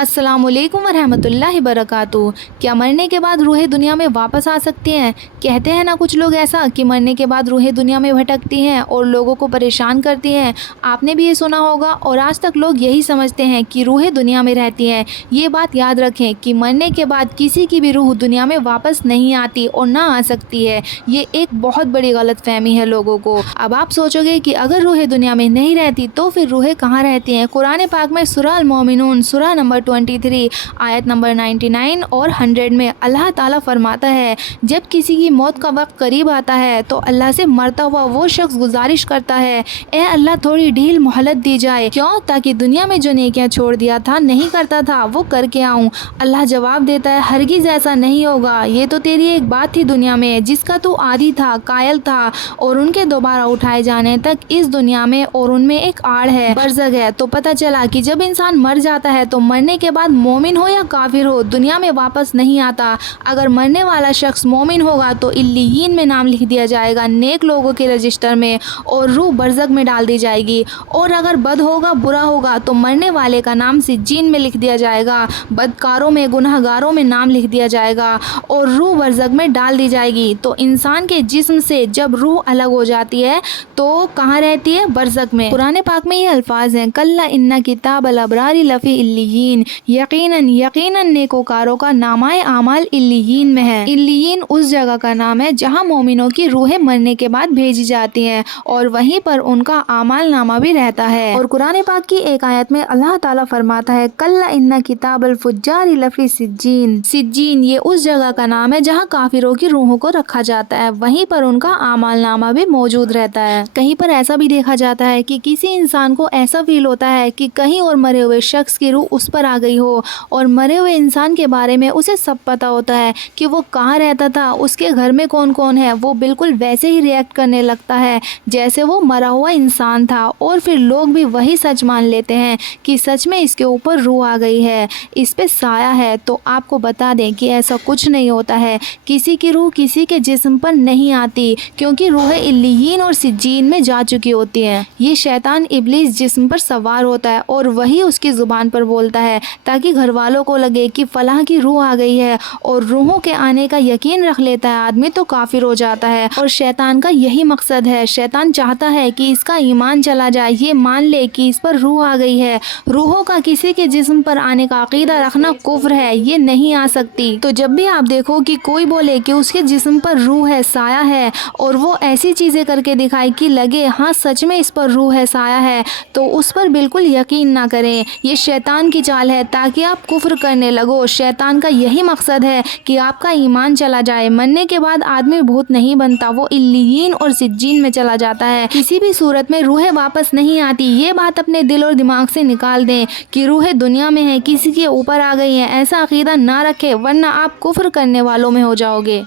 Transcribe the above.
अस्सलाम वालेकुम वरहमतुल्लाहि वबरकातुहू। क्या मरने के बाद रूहें दुनिया में वापस आ सकती हैं? कहते हैं ना कुछ लोग ऐसा कि मरने के बाद रूहें दुनिया में भटकती हैं और लोगों को परेशान करती हैं। आपने भी ये सुना होगा और आज तक लोग यही समझते हैं कि रूहें दुनिया में रहती हैं। ये बात याद रखें कि मरने के बाद किसी की भी रूह दुनिया में वापस नहीं आती और ना आ सकती है। ये एक बहुत बड़ी गलतफहमी है लोगों को। अब आप सोचोगे कि अगर रूहें दुनिया में नहीं रहती तो फिर रूहें कहाँ रहती हैं? कुरान पाक में सूरह अल-मोमिनून सूरह नंबर 23 आयत नंबर 99 और 100 में अल्लाह ताला फरमाता है, जब किसी की मौत का वक्त करीब आता है तो अल्लाह से मरता हुआ वो शख्स गुजारिश करता है, ए अल्लाह थोड़ी ढील मोहलत दी जाए। क्यों? ताकि दुनिया में जो नेकियां छोड़ दिया था, नहीं करता था, वो करके आऊं। अल्लाह जवाब देता है, हरगिज़ ऐसा नहीं होगा। ये तो तेरी एक बात थी दुनिया में जिसका तू आदी था, कायल था, और उनके दोबारा उठाए जाने तक इस दुनिया में और उनमें एक आड़ है, बरज़ख है। तो पता चला कि जब इंसान मर जाता है तो मरने के बाद मोमिन हो या काफिर हो दुनिया में वापस नहीं आता। अगर मरने वाला शख्स मोमिन होगा तो इल्लियीन में नाम लिख दिया जाएगा, नेक लोगों के रजिस्टर में, और रूह बरज़ख में डाल दी जाएगी। और अगर बद होगा, बुरा होगा, तो मरने वाले का नाम सिज्जीन में लिख दिया जाएगा, बदकारों में, गुनहगारों में नाम लिख दिया जाएगा और रूह बरज़ख में डाल दी जाएगी। तो इंसान के जिस्म से जब रूह अलग हो जाती है तो कहाँ रहती है? बरज़ख में। कुरान पाक में ये अल्फाज हैं, कल्ला इन्ना किताबल अबरारी लफ़ी इल्लियीन, यकीनन यकीनन नेकोकारों का नामाए आमाल इल्लियीन में है। इल्लियीन उस जगह का नाम है जहाँ मोमिनों की रूहें मरने के बाद भेजी जाती हैं और वहीं पर उनका आमाल नामा भी रहता है। और कुरान पाक की एक आयत में अल्लाह ताला फरमाता है, कल्ला इन्ना किताबल फुज्जारी लफ़ी सिज्जीन। सिज्जीन ये उस जगह का नाम है जहाँ काफिरों की रूहों को रखा जाता है, वहीं पर उनका आमाल नामा भी मौजूद रहता है। कहीं पर ऐसा भी देखा जाता है कि किसी इंसान को ऐसा फील होता है कि कहीं और मरे हुए शख्स की रूह उस पर आ गई हो, और मरे हुए इंसान के बारे में उसे सब पता होता है कि वो कहाँ रहता था, उसके घर में कौन कौन है। वो बिल्कुल वैसे ही रिएक्ट करने लगता है जैसे वो मरा हुआ इंसान था, और फिर लोग भी वही सच मान लेते हैं कि सच में इसके ऊपर रूह आ गई है, इस पे साया है। तो आपको बता दें कि ऐसा कुछ नहीं होता है। किसी की रूह किसी के जिस्म पर नहीं आती, क्योंकि रूह इल्लियीन और सिज्जीन में जा चुकी होती हैं। ये शैतान इब्लीस जिस्म पर सवार होता है और वही उसकी ज़ुबान पर बोलता है ताकि घर वालों को लगे कि फलाह की रूह आ गई है, और रूहों के आने का यकीन रख लेता है आदमी तो काफिर हो जाता है। और शैतान का यही मकसद है। शैतान चाहता है कि इसका ईमान चला जाए, ये मान ले कि इस पर रूह आ गई है। रूहों का किसी के जिस्म पर आने का अकीदा रखना कुफ्र है, ये नहीं आ सकती। तो जब भी आप देखो कि कोई बोले कि उसके जिस्म पर रूह है, साया है, और वो ऐसी चीजें करके दिखाए कि लगे हाँ सच में इस पर रूह है, साया है, तो उस पर बिल्कुल यकीन ना करें। ये शैतान की चाल है ताकि आप कुफ्र करने लगो। शैतान का यही मकसद है कि आपका ईमान चला जाए। मरने के बाद आदमी भूत नहीं बनता, वो इल्लियीन और सिज्जीन में चला जाता है। किसी भी सूरत में रूहें वापस नहीं आती। ये बात अपने दिल और दिमाग से निकाल दें कि रूहें दुनिया में है, किसी के ऊपर आ गई हैं। ऐसा अकीदा ना रखें, वरना आप कुफ्र करने वालों में हो जाओगे।